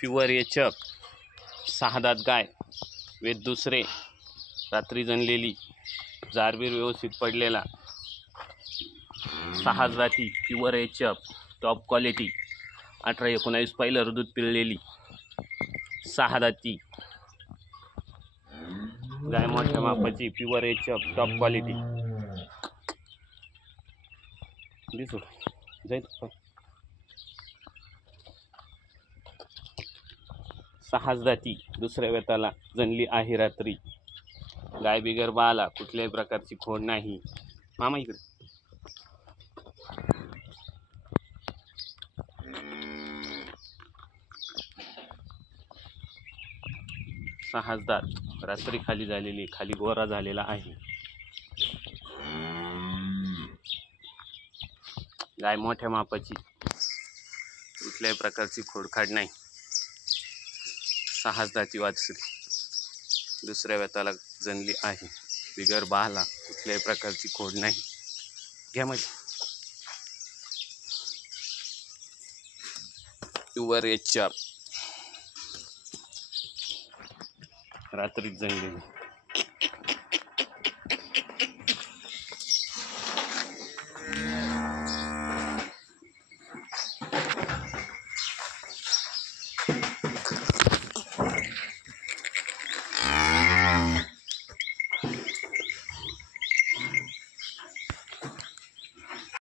Pure एचप, 6 दात गाय, वेद दुसरे, रात्री जनलेली, जारबीर व्यवस्थित पडलेला, 6 जाती, प्युअर एचप, टॉप क्वालिटी, 18-19 पहिलं दूध पिळलेली, 6 दाती गाय, मोठ्या मापाची, प्युअर एचप, टॉप क्वालिटी. दिसू जाईल 6 जाती, दुसऱ्या वेताला जनली आहे रात्री. गाय बिगर बाळाला, कुठल्याही प्रकारची खोड नाही. मामा इकडे. 6 दात, रात्री खाली झालेली, खाली गोरा झालेला आहे. गाय मोठ्या मापाची, कुठल्याही प्रकारची खोडखाड नाही. 6 दाती वासरी, दुसऱ्या वेताला जनली आहे. बिगर बाळाला, कुठल्याही प्रकारची खोड नाही. घ्या मध्ये. प्युअर एचप, रात्रीच जनलेली.